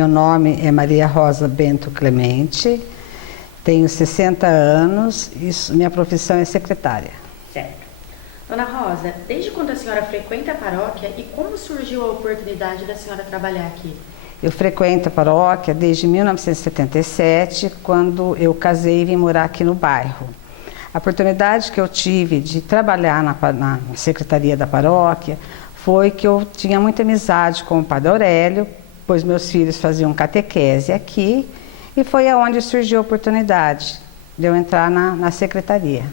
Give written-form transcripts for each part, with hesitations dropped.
Meu nome é Maria Rosa Bento Clemente, tenho 60 anos e minha profissão é secretária. Certo. Dona Rosa, desde quando a senhora frequenta a paróquia e como surgiu a oportunidade da senhora trabalhar aqui? Eu frequento a paróquia desde 1977, quando eu casei e vim morar aqui no bairro. A oportunidade que eu tive de trabalhar na secretaria da paróquia foi que eu tinha muita amizade com o Padre Aurélio, pois meus filhos faziam catequese aqui, e foi aonde surgiu a oportunidade de eu entrar na secretaria.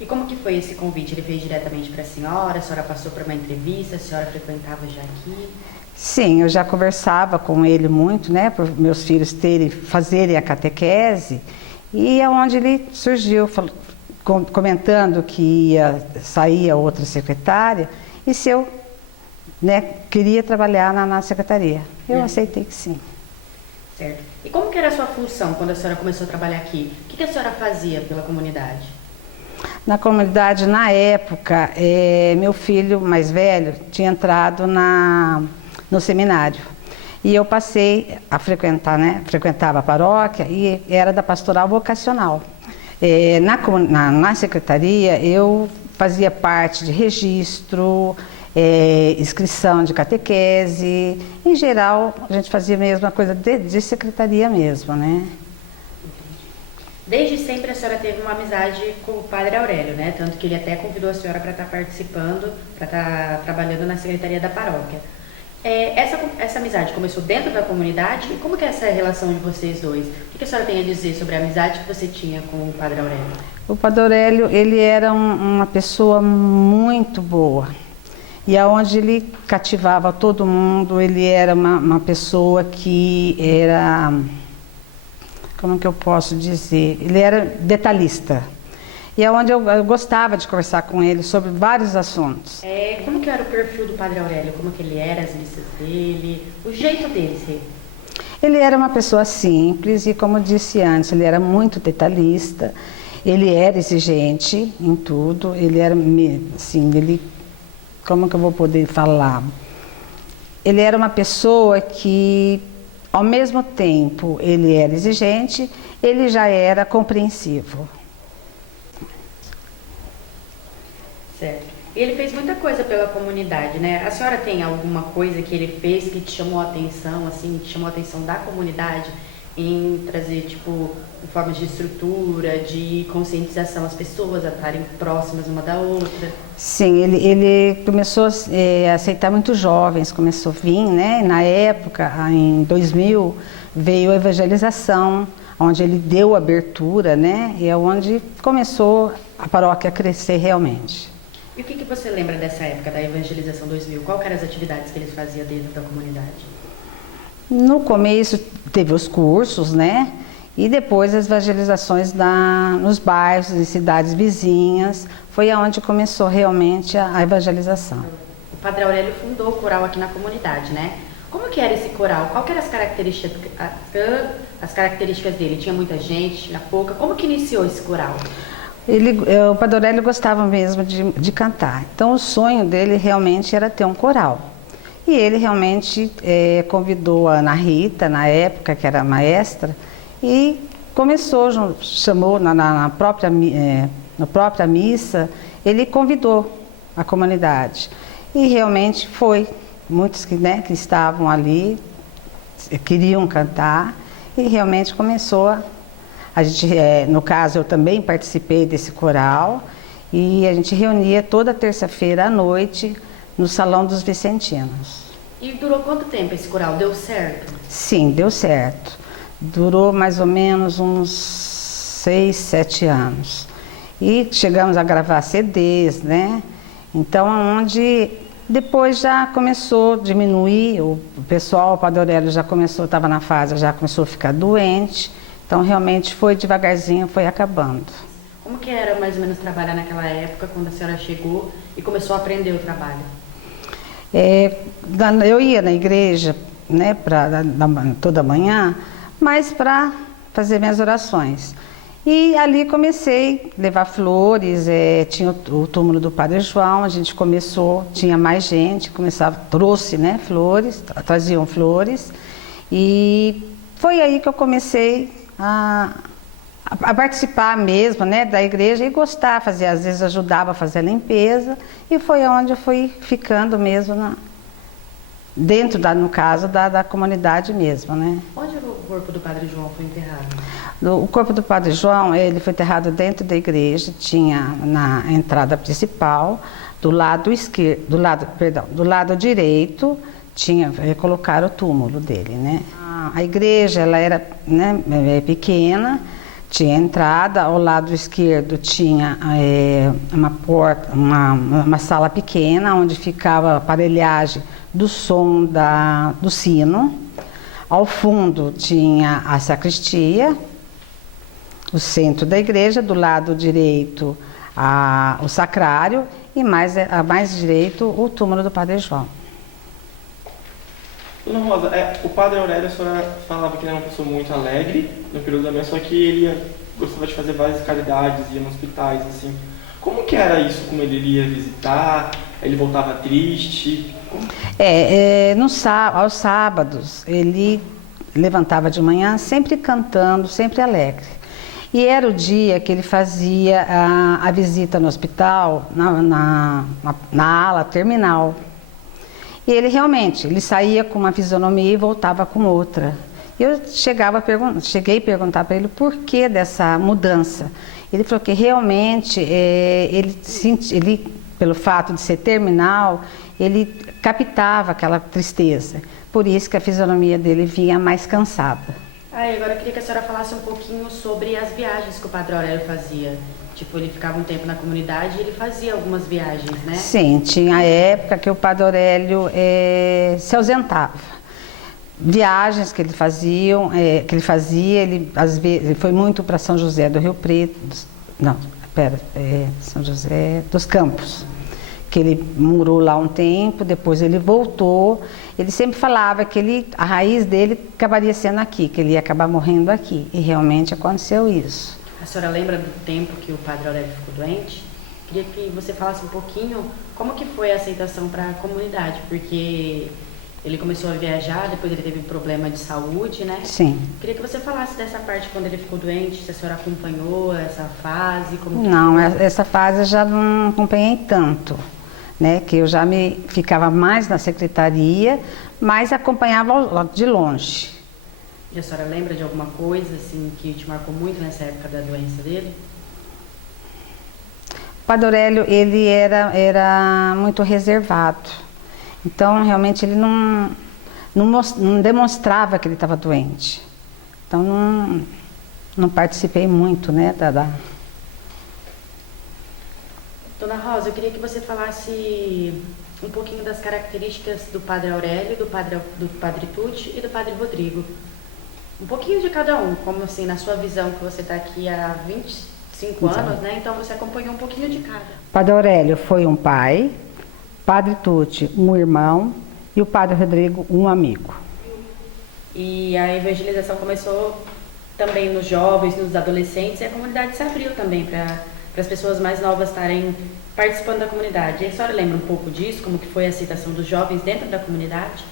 E como que foi esse convite? Ele veio diretamente para a senhora passou por uma entrevista, a senhora frequentava já aqui? Sim, eu já conversava com ele muito, né, por meus filhos fazerem a catequese, e é onde ele surgiu, comentando que ia sair a outra secretária, e se eu, né, queria trabalhar na secretaria. Eu aceitei que sim. Certo. E como que era a sua função quando a senhora começou a trabalhar aqui? O que a senhora fazia pela comunidade? Na comunidade, na época, meu filho mais velho tinha entrado no seminário. E eu passei a frequentar, né? Frequentava a paróquia e era da pastoral vocacional. Na secretaria, eu fazia parte de registro, inscrição de catequese. Em geral, a gente fazia mesmo a coisa de secretaria mesmo, né? Desde sempre a senhora teve uma amizade com o Padre Aurélio, né? Tanto que ele até convidou a senhora para estar participando, para estar trabalhando na secretaria da paróquia. Essa amizade começou dentro da comunidade? E como que é essa relação de vocês dois? O que a senhora tem a dizer sobre a amizade que você tinha com o Padre Aurélio? O Padre Aurélio, ele era uma pessoa muito boa. E aonde ele cativava todo mundo, ele era uma pessoa que era... Como que eu posso dizer? Ele era detalhista. E é onde eu gostava de conversar com ele sobre vários assuntos. Como que era o perfil do Padre Aurélio? Como que ele era, as missas dele, o jeito dele ser? Ele era uma pessoa simples e, como eu disse antes, ele era muito detalhista. Ele era exigente em tudo. Ele era, assim, como que eu vou poder falar? Ele era uma pessoa que, ao mesmo tempo, ele era exigente, ele já era compreensivo. Certo. Ele fez muita coisa pela comunidade, né? A senhora tem alguma coisa que ele fez que te chamou a atenção, assim, que chamou a atenção da comunidade em trazer, tipo, formas de estrutura, de conscientização as pessoas a estarem próximas uma da outra? Sim, ele começou a aceitar muitos jovens, começou a vir, né? Na época, em 2000, veio a evangelização, onde ele deu abertura, né? E é onde começou a paróquia a crescer realmente. E o que você lembra dessa época, da evangelização 2000? Qual eram as atividades que eles faziam dentro da comunidade? No começo teve os cursos, né? E depois as evangelizações nos bairros, em cidades vizinhas. Foi aonde começou realmente a evangelização. O Padre Aurélio fundou o coral aqui na comunidade, né? Como que era esse coral? Qual que eram as características dele? Tinha muita gente, tinha pouca? Como que iniciou esse coral? O Padre Aurélio gostava mesmo de cantar. Então o sonho dele realmente era ter um coral. E ele realmente convidou a Ana Rita, na época, que era maestra, e começou, chamou na própria missa, ele convidou a comunidade. E realmente foi. Muitos que estavam ali queriam cantar e realmente começou a gente, no caso, eu também participei desse coral e a gente reunia toda terça-feira à noite no Salão dos Vicentinos. E durou quanto tempo esse coral? Deu certo? Sim, deu certo. Durou mais ou menos uns 6, 7 anos. E chegamos a gravar CDs, né? Então, onde depois já começou a diminuir, o pessoal, o Padre Aurélio já começou, estava na fase, já começou a ficar doente. Então, realmente foi devagarzinho, foi acabando. Como que era mais ou menos trabalhar naquela época, quando a senhora chegou e começou a aprender o trabalho? Eu ia na igreja, né, toda manhã, mas para fazer minhas orações. E ali comecei a levar flores, tinha o túmulo do Padre João, a gente começou, tinha mais gente, trouxe, né, flores, traziam flores. E foi aí que eu comecei a participar mesmo, né, da igreja e gostar, às vezes ajudava a fazer a limpeza, e foi onde eu fui ficando mesmo dentro, no caso, da comunidade mesmo, né. Onde o corpo do Padre João foi enterrado? O corpo do Padre João, ele foi enterrado dentro da igreja, tinha na entrada principal, do lado esquerdo, do lado direito, colocaram o túmulo dele, né. A igreja, ela era, né, pequena, tinha entrada, ao lado esquerdo tinha uma porta, uma sala pequena, onde ficava a aparelhagem do som do sino. Ao fundo tinha a sacristia, o centro da igreja, do lado direito o sacrário e a mais direito o túmulo do Padre João. Dona Rosa, o Padre Aurélio, a senhora falava que ele era uma pessoa muito alegre no período da missa, só que ele gostava de fazer várias caridades, ia nos hospitais, assim. Como que era isso? Como ele ia visitar? Ele voltava triste? Aos sábados, ele levantava de manhã sempre cantando, sempre alegre. E era o dia que ele fazia a visita no hospital, na ala terminal. E ele realmente, saía com uma fisionomia e voltava com outra. Eu cheguei a perguntar para ele o porquê dessa mudança. Ele falou que realmente, ele, pelo fato de ser terminal, ele captava aquela tristeza. Por isso que a fisionomia dele vinha mais cansada. Agora eu queria que a senhora falasse um pouquinho sobre as viagens que o Padre Aurélio fazia. Tipo, ele ficava um tempo na comunidade e ele fazia algumas viagens, né? Sim, tinha época que o Padre Aurélio se ausentava. Viagens que ele fazia, às vezes, ele foi muito para São José do Rio Preto, São José dos Campos, que ele morou lá um tempo, depois ele voltou. Ele sempre falava que a raiz dele acabaria sendo aqui, que ele ia acabar morrendo aqui, e realmente aconteceu isso. A senhora lembra do tempo que o Padre Aurélio ficou doente? Queria que você falasse um pouquinho como que foi a aceitação para a comunidade, porque ele começou a viajar, depois ele teve problema de saúde, né? Sim. Queria que você falasse dessa parte quando ele ficou doente, se a senhora acompanhou essa fase. Não, essa fase eu já não acompanhei tanto, né? Que eu já ficava mais na secretaria, mas acompanhava de longe. E a senhora lembra de alguma coisa assim que te marcou muito nessa época da doença dele? O Padre Aurélio, ele era muito reservado. Então, realmente, ele não demonstrava que ele estava doente. Então, não participei muito, né, Dona Rosa, eu queria que você falasse um pouquinho das características do Padre Aurélio, do Padre Tucci e do Padre Rodrigo. Um pouquinho de cada um, como assim, na sua visão, que você está aqui há 25 anos, né? Então você acompanhou um pouquinho de cada. Padre Aurélio foi um pai, Padre Tucci um irmão e o Padre Rodrigo um amigo. E a evangelização começou também nos jovens, nos adolescentes, e a comunidade se abriu também para as pessoas mais novas estarem participando da comunidade. E a senhora lembra um pouco disso, como que foi a aceitação dos jovens dentro da comunidade?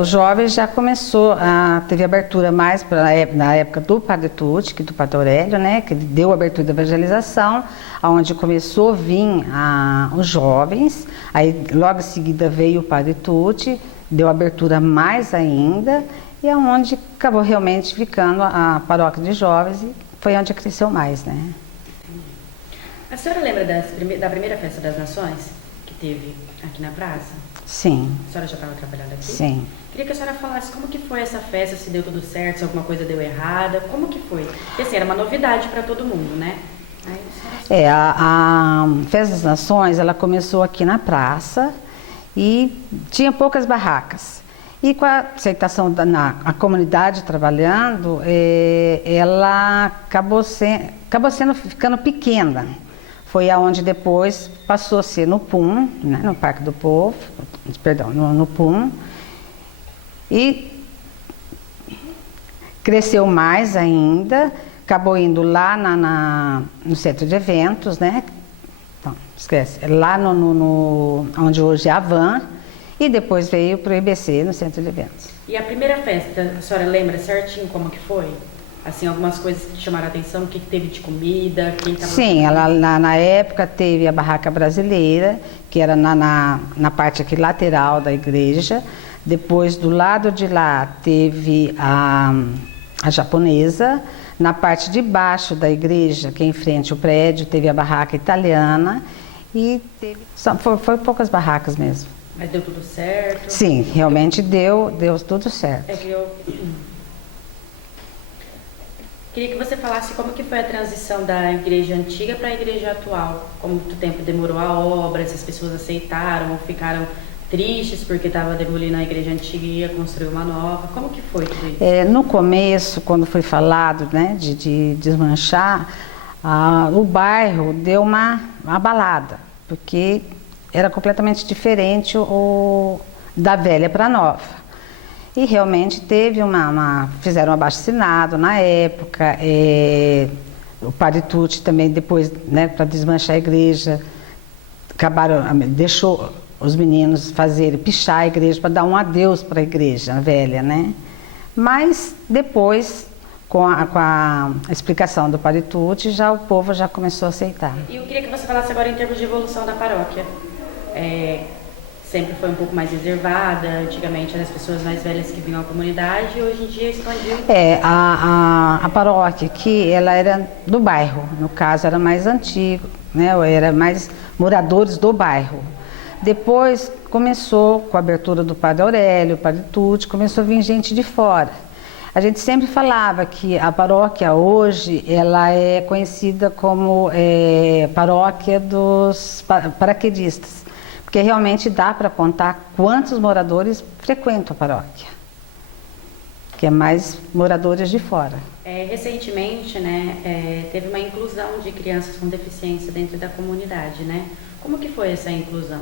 Os jovens já teve abertura mais na época do Padre Tucci, que do Padre Aurélio, né, que deu abertura da evangelização, onde começou a vir os jovens, aí logo em seguida veio o Padre Tucci, deu abertura mais ainda, e é onde acabou realmente ficando a paróquia de jovens, e foi onde cresceu mais, né. A senhora lembra da primeira festa das nações que teve aqui na praça? Sim. A senhora já estava trabalhando aqui? Sim. Queria que a senhora falasse como que foi essa festa, se deu tudo certo, se alguma coisa deu errada, como que foi? Porque assim, era uma novidade para todo mundo, né? A Festa das Nações, ela começou aqui na praça e tinha poucas barracas. E com a aceitação a comunidade trabalhando, ela acabou ficando pequena. Foi aonde depois passou a ser no PUM, né, no Parque do Povo, perdão, no PUM, e cresceu mais ainda, acabou indo lá no centro de eventos, né, então, esquece, lá onde hoje é a Van, E depois veio para o IBC, no centro de eventos. E a primeira festa, a senhora lembra certinho como que foi? Assim, algumas coisas que te chamaram a atenção, o que teve de comida, quem estava... Sim, ela, na época teve a barraca brasileira, que era na parte aqui lateral da igreja. Depois, do lado de lá, teve a japonesa. Na parte de baixo da igreja, que é em frente ao prédio, teve a barraca italiana. E teve... Foi poucas barracas mesmo. Mas deu tudo certo? Sim, realmente deu tudo certo. É que eu... Queria que você falasse como que foi a transição da igreja antiga para a igreja atual. Como muito tempo demorou a obra, se as pessoas aceitaram ou ficaram tristes porque estava demolindo a igreja antiga e ia construir uma nova. Como que foi tudo isso? No começo, quando foi falado, né, de desmanchar, o bairro deu uma abalada, porque era completamente diferente da velha para a nova. E realmente teve fizeram um abaixo-assinado na época, o Padre Tucci também depois, né, para desmanchar a igreja, deixou os meninos fazerem, pichar a igreja para dar um adeus para a igreja velha, né? Mas depois, com a explicação do Padre Tucci, o povo já começou a aceitar. E eu queria que você falasse agora em termos de evolução da paróquia. Sempre foi um pouco mais reservada, antigamente eram as pessoas mais velhas que vinham à comunidade, e hoje em dia expandiu. A paróquia aqui, ela era do bairro, no caso era mais antigo, né? Era mais moradores do bairro. Depois começou com a abertura do Padre Aurélio, o Padre Tucci, começou a vir gente de fora. A gente sempre falava que a paróquia hoje, ela é conhecida como paróquia dos paraquedistas. Porque realmente dá para contar quantos moradores frequentam a paróquia, que é mais moradores de fora. Recentemente, né, teve uma inclusão de crianças com deficiência dentro da comunidade, né? Como que foi essa inclusão?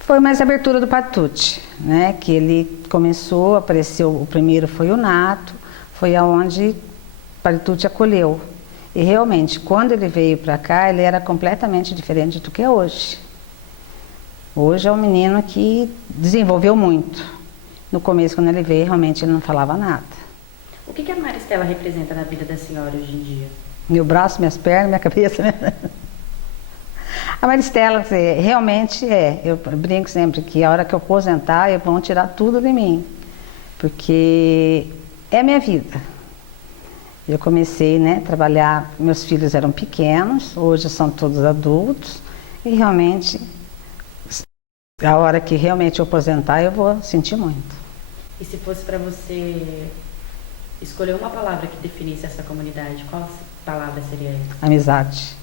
Foi mais a abertura do Padre Tucci, né, que ele começou, apareceu, o primeiro foi o Nato, foi aonde o Padre Tucci acolheu. E realmente, quando ele veio para cá, ele era completamente diferente do que é hoje. Hoje é um menino que desenvolveu muito. No começo, quando ele veio, realmente ele não falava nada. O que a Maristela representa na vida da senhora hoje em dia? Meu braço, minhas pernas, minha cabeça, né? A Maristela, realmente eu brinco sempre que a hora que eu aposentar, vão tirar tudo de mim. Porque é a minha vida. Eu comecei, né, a trabalhar, meus filhos eram pequenos, hoje são todos adultos, e realmente... A hora que realmente eu aposentar, eu vou sentir muito. E se fosse para você escolher uma palavra que definisse essa comunidade, qual palavra seria essa? Amizade.